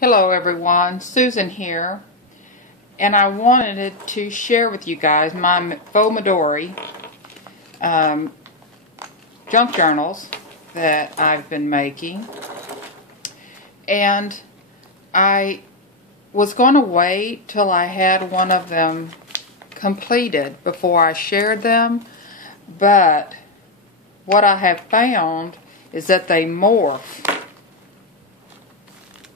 Hello everyone, Susan here, and I wanted to share with you guys my fauxmidori junk journals that I've been making. And I was going to wait till I had one of them completed before I shared them, but what I have found is that they morph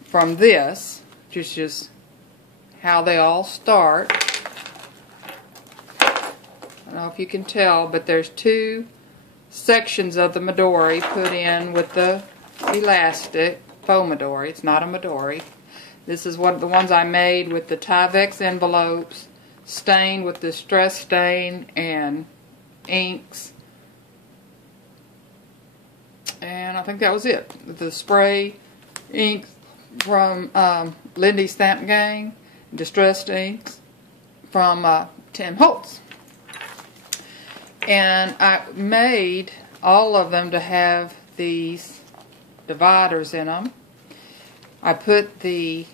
from this, which is just how they all start. I don't know if you can tell, but there's two sections of the midori put in with the elastic fauxmidori. It's not a midori. This is one of the ones I made with the Tyvek envelopes, stained with distress stain and inks. And I think that was it. The spray inks from Lindy Stamp Gang, distressed inks from Tim Holtz. And I made all of them to have these dividers in them. I put the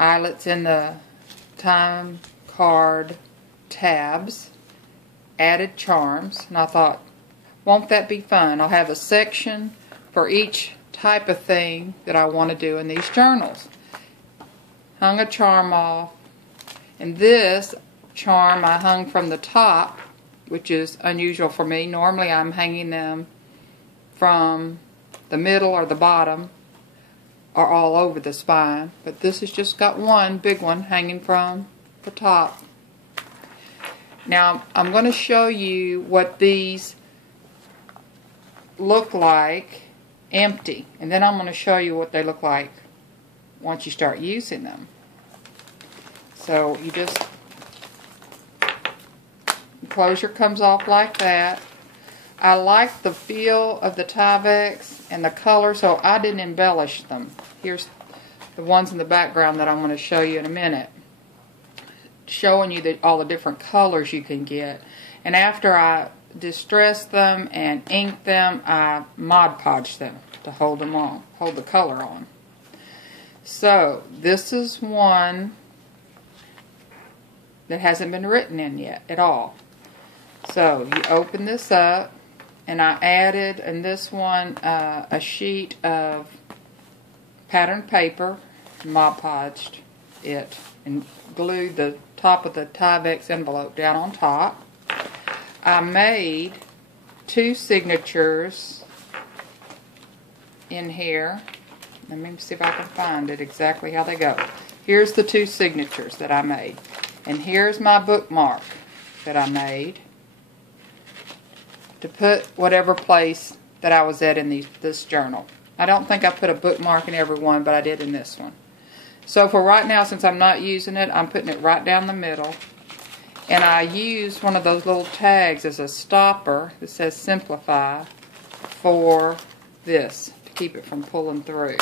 eyelets in the time card tabs, added charms, and I thought, won't that be fun? I'll have a section for each type of thing that I want to do in these journals. Hung a charm off, and this charm I hung from the top, which is unusual for me. Normally I'm hanging them from the middle or the bottom or all over the spine, but this has just got one big one hanging from the top. Now I'm going to show you what these look like empty, and then I'm going to show you what they look like once you start using them. So you just, the closure comes off like that. I like the feel of the Tyvek and the color, so I didn't embellish them. Here's the ones in the background that I'm going to show you in a minute, showing you all the different colors you can get. And after I distress them and ink them, I Mod Podge them to hold them on, hold the color on. So this is one that hasn't been written in yet at all. So you open this up, and I added in this one a sheet of patterned paper, Mod Podged it, and glued the top of the Tyvek envelope down on top. I made two signatures in here. Let me see if I can find it exactly how they go. Here's the two signatures that I made. And here's my bookmark that I made to put whatever place that I was at in this journal. I don't think I put a bookmark in every one, but I did in this one. So for right now, since I'm not using it, I'm putting it right down the middle. And I used one of those little tags as a stopper that says Simplify for this, to keep it from pulling through.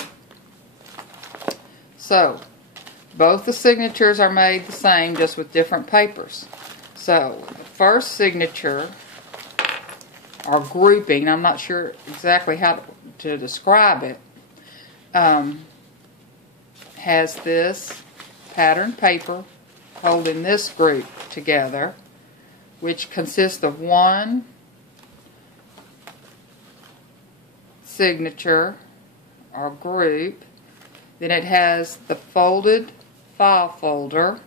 So, both the signatures are made the same, just with different papers. So, the first signature, or grouping, I'm not sure exactly how to describe it, has this patterned paper holding this group together, which consists of one signature or group. Then it has the folded file folder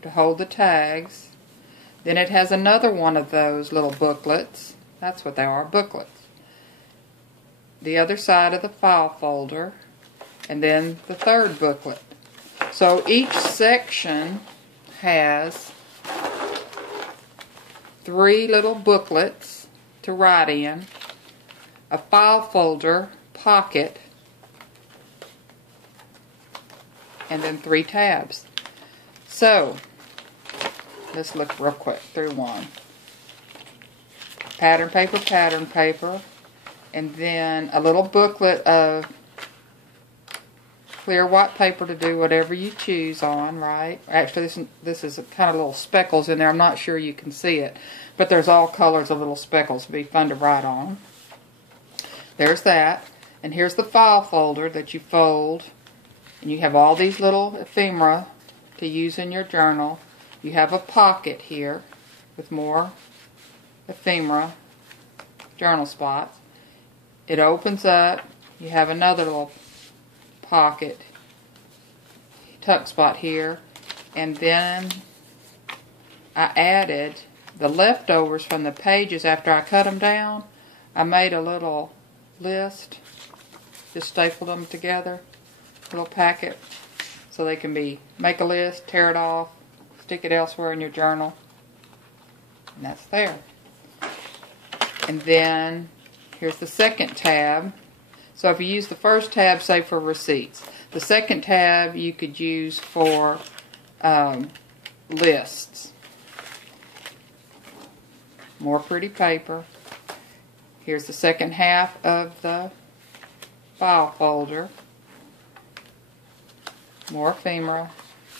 to hold the tags. Then it has another one of those little booklets. That's what they are, booklets. The other side of the file folder, and then the third booklet. So each section has three little booklets to write in, a file folder pocket, and then three tabs. So let's look real quick through one. Pattern paper, and then a little booklet of clear white paper to do whatever you choose on, right? Actually, this is kind of little speckles in there. I'm not sure you can see it, but there's all colors of little speckles. It'd be fun to write on. There's that. And here's the file folder that you fold And you have all these little ephemera to use in your journal. You have a pocket here with more ephemera, journal spots. It opens up. You have another little pocket, tuck spot here. And then I added the leftovers from the pages after I cut them down. I made a little list, just stapled them together, a little packet, so they can make a list, tear it off, stick it elsewhere in your journal, and that's there. And then here's the second tab. So if you use the first tab, say for receipts, the second tab you could use for lists. More pretty paper. Here's the second half of the file folder. More ephemera,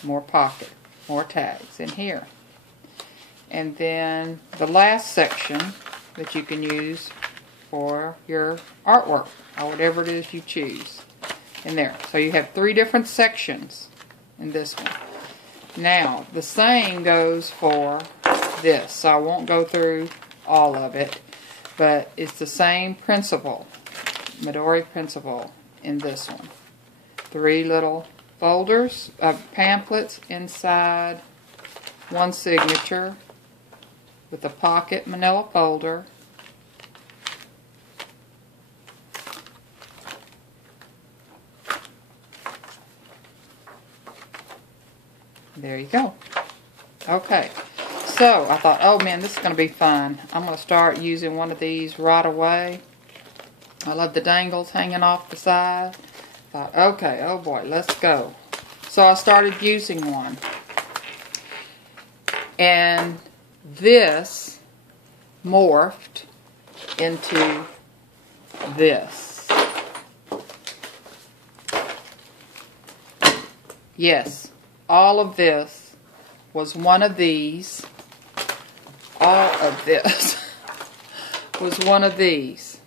more pocket, more tags in here. And then the last section that you can use for your artwork or whatever it is you choose in there. So you have 3 different sections in this one. Now, the same goes for this, so I won't go through all of it, but it's the same principle, Midori principle in this one. 3 little folders of pamphlets inside one signature with a pocket manila folder. There you go. Okay, so I thought, oh man, this is going to be fun. I'm going to start using one of these right away. I love the dangles hanging off the side. Thought, okay, oh boy, let's go. So I started using one. And this morphed into this. Yes, all of this was one of these. All of this was one of these.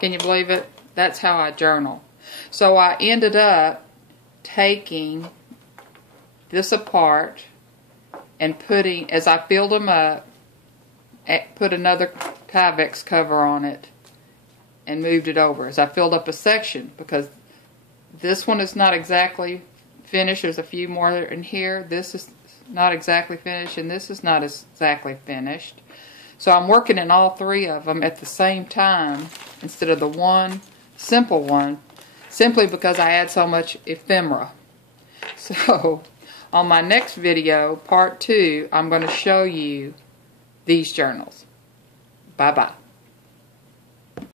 Can you believe it? That's how I journal. So I ended up taking this apart and putting, as I filled them up, put another Tyvek cover on it and moved it over as I filled up a section, because this one is not exactly finished. There's a few more in here. This is not exactly finished, and this is not exactly finished. So I'm working in all 3 of them at the same time instead of the one simple one, simply because I add so much ephemera. So on my next video, part 2, I'm going to show you these journals. Bye-bye.